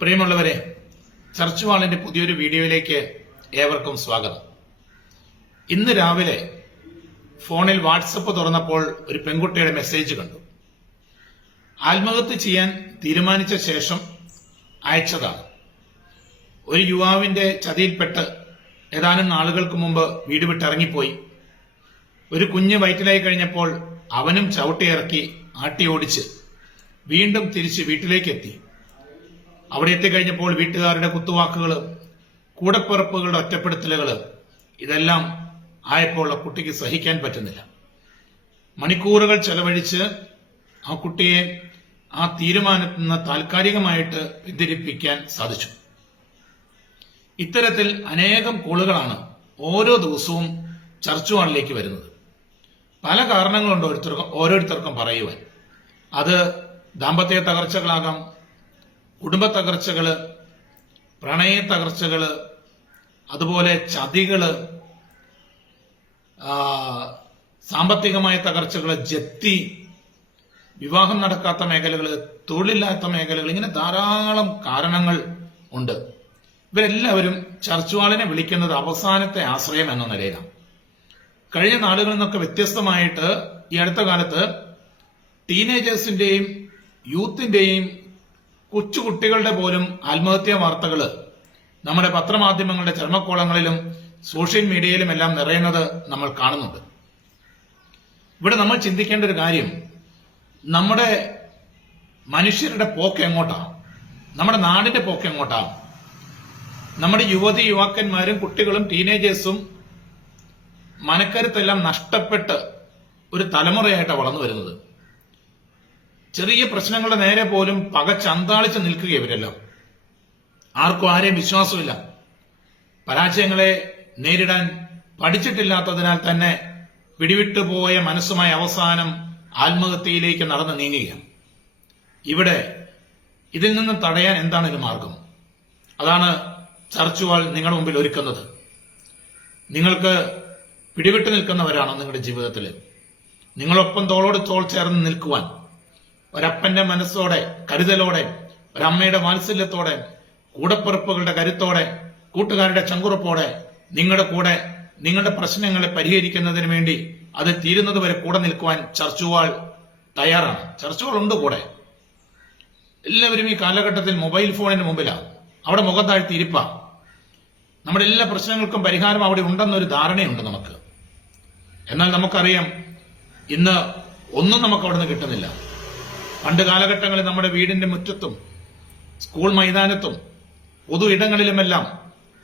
പ്രിയമുള്ളവരെ ചർച്ച് വാളിന്റെ പുതിയൊരു വീഡിയോയിലേക്ക് ഏവർക്കും സ്വാഗതം. ഇന്ന് രാവിലെ ഫോണിൽ വാട്സപ്പ് തുറന്നപ്പോൾ ഒരു പെൺകുട്ടിയുടെ മെസ്സേജ് കണ്ടു. ആത്മഹത്യ ചെയ്യാൻ തീരുമാനിച്ച ശേഷം അയച്ചതാണ്. ഒരു യുവാവിന്റെ ചതിയിൽപ്പെട്ട് ഏതാനും നാളുകൾക്ക് മുമ്പ് വീട് വിട്ടിറങ്ങിപ്പോയി. ഒരു കുഞ്ഞ് വയറ്റിലായി കഴിഞ്ഞപ്പോൾ അവനും ചവിട്ടിയിറക്കി ആട്ടി ഓടിച്ച് വീണ്ടും തിരിച്ച് വീട്ടിലേക്ക് എത്തി അവിടെ എത്തിക്കഴിഞ്ഞപ്പോൾ വീട്ടുകാരുടെ കുത്തുവാക്കുകൾ കൂടപ്പിറപ്പുകളുടെ ഒറ്റപ്പെടുത്തലുകൾ ഇതെല്ലാം ആയപ്പോൾ ആ കുട്ടിക്ക് സഹിക്കാൻ പറ്റുന്നില്ല. മണിക്കൂറുകൾ ചെലവഴിച്ച് ആ കുട്ടിയെ ആ തീരുമാനത്തിൽ നിന്ന് താൽക്കാലികമായിട്ട് പിന്തിരിപ്പിക്കാൻ സാധിച്ചു. ഇത്തരത്തിൽ അനേകം കോളുകളാണ് ഓരോ ദിവസവും ചർച്ച് വാളിലേക്ക് വരുന്നത്. പല കാരണങ്ങളുണ്ട് ഓരോരുത്തർക്കും ഓരോരുത്തർക്കും പറയുവാൻ. അത് ദാമ്പത്യ തകർച്ചകളാകാം കുടുംബ തകർച്ചകൾ പ്രണയ തകർച്ചകൾ അതുപോലെ ചതികൾ സാമ്പത്തികമായ തകർച്ചകൾ ജപ്തി വിവാഹം നടക്കാത്ത മേഖലകൾ തൊഴിലില്ലാത്ത മേഖലകൾ ഇങ്ങനെ ധാരാളം കാരണങ്ങൾ ഉണ്ട്. ഇവരെല്ലാവരും ചർച്ചുവാളിനെ വിളിക്കുന്നത് അവസാനത്തെ ആശ്രയം എന്ന നിലയിലാണ്. കഴിഞ്ഞ നാളുകളിൽ നിന്നൊക്കെ വ്യത്യസ്തമായിട്ട് ഈ അടുത്ത കാലത്ത് ടീനേജേഴ്സിന്റെയും യൂത്തിന്റെയും കൊച്ചുകുട്ടികളുടെ പോലും ആത്മഹത്യാ വാർത്തകൾ നമ്മുടെ പത്രമാധ്യമങ്ങളുടെ ചർമ്മക്കോളങ്ങളിലും സോഷ്യൽ മീഡിയയിലും എല്ലാം നിറയുന്നത് നമ്മൾ കാണുന്നുണ്ട്. ഇവിടെ നമ്മൾ ചിന്തിക്കേണ്ട ഒരു കാര്യം നമ്മുടെ മനുഷ്യരുടെ പോക്ക് എങ്ങോട്ടാ? നമ്മുടെ നാടിന്റെ പോക്ക് എങ്ങോട്ടാ? നമ്മുടെ യുവതി യുവാക്കന്മാരും കുട്ടികളും ടീനേജേഴ്സും മനക്കരുത്തെല്ലാം നഷ്ടപ്പെട്ട് ഒരു തലമുറയായിട്ടാണ് വളർന്നു വരുന്നത്. ചെറിയ പ്രശ്നങ്ങളുടെ നേരെ പോലും പക ചന്താളിച്ച് നിൽക്കുക ഇവരെല്ലാം. ആർക്കും ആരെയും വിശ്വാസമില്ല. പരാജയങ്ങളെ നേരിടാൻ പഠിച്ചിട്ടില്ലാത്തതിനാൽ തന്നെ പിടിവിട്ടു പോയ മനസ്സുമായി അവസാനം ആത്മഹത്യയിലേക്ക് നടന്നു നീങ്ങുകയാണ് ഇവിടെ ഇതിൽ നിന്ന് തടയാൻ എന്താണ് ഒരു മാർഗം? അതാണ് ചർച്ചുവാൾ നിങ്ങളുടെ മുമ്പിൽ ഒരുക്കുന്നത്. നിങ്ങൾക്ക് പിടിവിട്ട് നിൽക്കുന്നവരാണോ നിങ്ങളുടെ ജീവിതത്തിൽ നിങ്ങളൊപ്പം തോളോട് തോൾ ചേർന്ന് നിൽക്കുവാൻ. ഒരപ്പന്റെ മനസ്സോടെ കരുതലോടെ ഒരമ്മയുടെ വാത്സല്യത്തോടെ കൂടപ്പിറപ്പുകളുടെ കരുത്തോടെ കൂട്ടുകാരുടെ ചങ്കുറപ്പോടെ നിങ്ങളുടെ കൂടെ നിങ്ങളുടെ പ്രശ്നങ്ങളെ പരിഹരിക്കുന്നതിന് വേണ്ടി അത് തീരുന്നത് വരെ കൂടെ നിൽക്കുവാൻ ചർച്ചുവാൾ തയ്യാറാണ്. ചർച്ചുകൾ ഉണ്ട് കൂടെ. എല്ലാവരും ഈ കാലഘട്ടത്തിൽ മൊബൈൽ ഫോണിന് മുമ്പിലാണ് അവിടെ മുഖം താഴ്ത്തി നമ്മുടെ എല്ലാ പ്രശ്നങ്ങൾക്കും പരിഹാരം അവിടെ ഉണ്ടെന്നൊരു ധാരണയുണ്ട് നമുക്ക്. എന്നാൽ നമുക്കറിയാം ഇന്ന് ഒന്നും നമുക്ക് അവിടെ നിന്ന് കിട്ടുന്നില്ല. പണ്ട് കാലഘട്ടങ്ങളിൽ നമ്മുടെ വീടിന്റെ മുറ്റത്തും സ്കൂൾ മൈതാനത്തും പൊതു ഇടങ്ങളിലുമെല്ലാം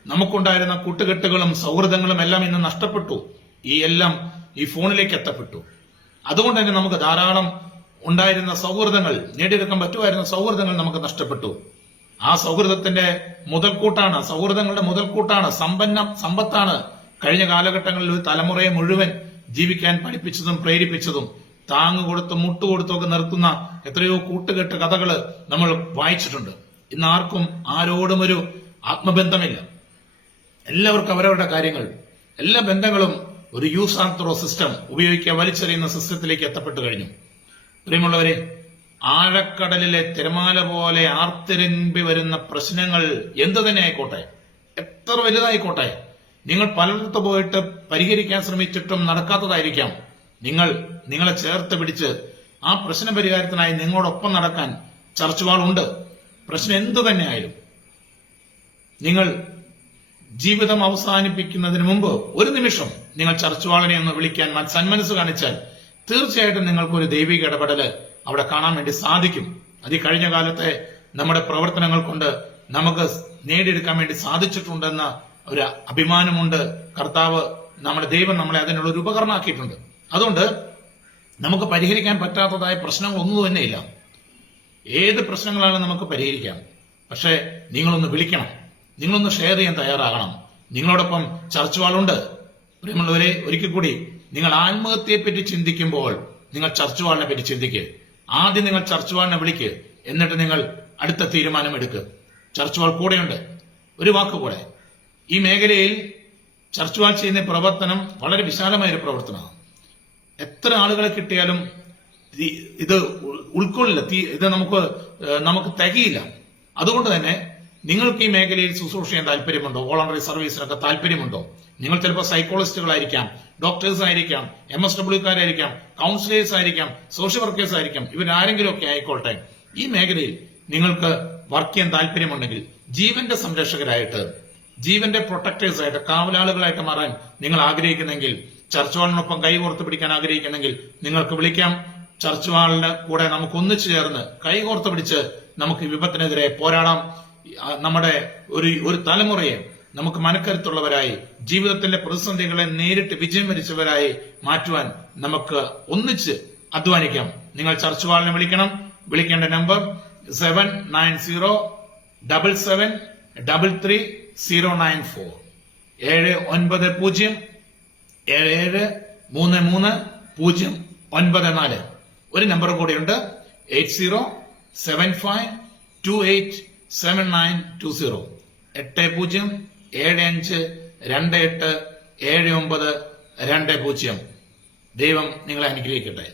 നമുക്കുണ്ടായിരുന്ന കൂട്ടുകെട്ടുകളും സൗഹൃദങ്ങളും എല്ലാം ഇന്ന് നഷ്ടപ്പെട്ടു. ഈ എല്ലാം ഈ ഫോണിലേക്ക് എത്തപ്പെട്ടു. അതുകൊണ്ട് തന്നെ നമുക്ക് ധാരാളം ഉണ്ടായിരുന്ന സൗഹൃദങ്ങൾ നേടിയെടുക്കാൻ പറ്റുമായിരുന്ന സൗഹൃദങ്ങൾ നമുക്ക് നഷ്ടപ്പെട്ടു. ആ സൗഹൃദത്തിന്റെ മുതൽക്കൂട്ടാണ് സൗഹൃദങ്ങളുടെ മുതൽക്കൂട്ടാണ് സമ്പന്ന സമ്പത്താണ് കഴിഞ്ഞ കാലഘട്ടങ്ങളിൽ ഒരു തലമുറയെ മുഴുവൻ ജീവിക്കാൻ പഠിപ്പിച്ചതും പ്രേരിപ്പിച്ചതും താങ്ങ് കൊടുത്തും മുട്ട് കൊടുത്തൊക്കെ നിർത്തുന്ന എത്രയോ കൂട്ടുകെട്ട് കഥകൾ നമ്മൾ വായിച്ചിട്ടുണ്ട്. ഇന്ന് ആർക്കും ആരോടും ഒരു ആത്മബന്ധമില്ല. എല്ലാവർക്കും അവരവരുടെ കാര്യങ്ങൾ എല്ലാ ബന്ധങ്ങളും ഒരു യൂസ് ആൻഡ് ത്രോ സിസ്റ്റം ഉപയോഗിക്കുക വലിച്ചെറിയുന്ന സിസ്റ്റത്തിലേക്ക് എത്തപ്പെട്ടു കഴിഞ്ഞു. പ്രിയമുള്ളവരെ ആഴക്കടലിലെ തിരമാല പോലെ ആർത്തിരമ്പി വരുന്ന പ്രശ്നങ്ങൾ എന്തു തന്നെ ആയിക്കോട്ടെ എത്ര വലുതായിക്കോട്ടെ നിങ്ങൾ പലയിടത്ത് പോയിട്ട് പരിഹരിക്കാൻ ശ്രമിച്ചിട്ടും നടക്കാത്തതായിരിക്കാം. നിങ്ങൾ നിങ്ങളെ ചേർത്ത് പിടിച്ച് ആ പ്രശ്ന പരിഹാരത്തിനായി നിങ്ങളോടൊപ്പം നടക്കാൻ ചർച്ചുവാളുണ്ട്. പ്രശ്നം എന്തു തന്നെ ആയാലും നിങ്ങൾ ജീവിതം അവസാനിപ്പിക്കുന്നതിന് മുമ്പ് ഒരു നിമിഷം നിങ്ങൾ ചർച്ചുവാളിനെ ഒന്ന് വിളിക്കാൻ സന്മനസ് കാണിച്ചാൽ തീർച്ചയായിട്ടും നിങ്ങൾക്കൊരു ദൈവിക ഇടപെടൽ അവിടെ കാണാൻ വേണ്ടി സാധിക്കും. അത് കഴിഞ്ഞ കാലത്തെ നമ്മുടെ പ്രവർത്തനങ്ങൾ കൊണ്ട് നമുക്ക് നേടിയെടുക്കാൻ വേണ്ടി സാധിച്ചിട്ടുണ്ടെന്ന ഒരു അഭിമാനമുണ്ട്. കർത്താവ് നമ്മുടെ ദൈവം നമ്മളെ അതിനുള്ള ഒരു ഉപകരണമാക്കിയിട്ടുണ്ട്. അതുകൊണ്ട് നമുക്ക് പരിഹരിക്കാൻ പറ്റാത്തതായ പ്രശ്നങ്ങൾ ഒന്നും തന്നെ ഇല്ല ഏത് പ്രശ്നങ്ങളാണ് നമുക്ക് പരിഹരിക്കാം? പക്ഷേ നിങ്ങളൊന്ന് വിളിക്കണം. നിങ്ങളൊന്ന് ഷെയർ ചെയ്യാൻ തയ്യാറാകണം. നിങ്ങളോടൊപ്പം ചർച്ച വാളുണ്ട്. പ്രിയമുള്ളവരെ ഒരിക്കൽ കൂടി നിങ്ങൾ ആത്മഹത്യയെ പറ്റി ചിന്തിക്കുമ്പോൾ നിങ്ങൾ ചർച്ച വാളിനെ പറ്റി ചിന്തിക്കുക ആദ്യം നിങ്ങൾ ചർച്ച വാളിനെ വിളിക്കുക എന്നിട്ട് നിങ്ങൾ അടുത്ത തീരുമാനം എടുക്കുക ചർച്ച വാൾ കൂടെയുണ്ട്. ഒരു വാക്ക് കൂടെ ഈ മേഖലയിൽ ചർച്ച വാൾ ചെയ്യുന്ന പ്രവർത്തനം വളരെ വിശാലമായ ഒരു പ്രവർത്തനമാണ്. എത്ര ആളുകളെ കിട്ടിയാലും ഇത് ഉൾക്കൊള്ളില്ല. ഇത് നമുക്ക് നമുക്ക് തികയില്ല. അതുകൊണ്ട് തന്നെ നിങ്ങൾക്ക് ഈ മേഖലയിൽ ശുശ്രൂഷ ചെയ്യാൻ താല്പര്യമുണ്ടോ? വോളണ്ടറി സർവീസിനൊക്കെ താല്പര്യമുണ്ടോ? നിങ്ങൾ ചിലപ്പോൾ സൈക്കോളജിസ്റ്റുകളായിരിക്കാം ഡോക്ടേഴ്സ് ആയിരിക്കാം എം എസ് ഡബ്ല്യുക്കാരായിരിക്കാം കൗൺസിലേഴ്സ് ആയിരിക്കാം സോഷ്യൽ വർക്കേഴ്സ് ആയിരിക്കാം ഇവരാരെങ്കിലും ഒക്കെ ആയിക്കോട്ടെ. ഈ മേഖലയിൽ നിങ്ങൾക്ക് വർക്ക് ചെയ്യാൻ താല്പര്യമുണ്ടെങ്കിൽ ജീവന്റെ സംരക്ഷകരായിട്ട് ജീവന്റെ പ്രൊട്ടക്ടേഴ്സ് ആയിട്ട് കാവലാളുകളായിട്ട് മാറാൻ നിങ്ങൾ ആഗ്രഹിക്കുന്നെങ്കിൽ ചർച്ച് കൈ കൈകോർത്ത് പിടിക്കാൻ ആഗ്രഹിക്കണമെങ്കിൽ നിങ്ങൾക്ക് വിളിക്കാം. ചർച്ച് വാളിന് കൂടെ നമുക്ക് ഒന്നിച്ചു ചേർന്ന് കൈകോർത്ത് പിടിച്ച് നമുക്ക് വിപത്തിനെതിരെ പോരാടാം. നമ്മുടെ ഒരു ഒരു തലമുറയെ നമുക്ക് മനക്കരുത്തുള്ളവരായി ജീവിതത്തിന്റെ പ്രതിസന്ധികളെ നേരിട്ട് വിജയം വരിച്ചവരായി മാറ്റുവാൻ നമുക്ക് ഒന്നിച്ച് അധ്വാനിക്കാം. നിങ്ങൾ ചർച്ചവാളിനെ വിളിക്കണം. വിളിക്കേണ്ട number seven nine zero double seven double three zero nine four. ഏഴ് ഒൻപത് പൂജ്യം ഏഴ് ഏഴ് മൂന്ന് മൂന്ന് പൂജ്യം ഒൻപത് നാല്. ഒരു നമ്പർ കൂടിയുണ്ട്. Eight zero seven five two eight seven nine two zero. എട്ട് പൂജ്യം ഏഴ് അഞ്ച് രണ്ട് എട്ട് ഏഴ് ഒമ്പത് രണ്ട് പൂജ്യം. ദൈവം നിങ്ങളെ അനുഗ്രഹിക്കട്ടെ.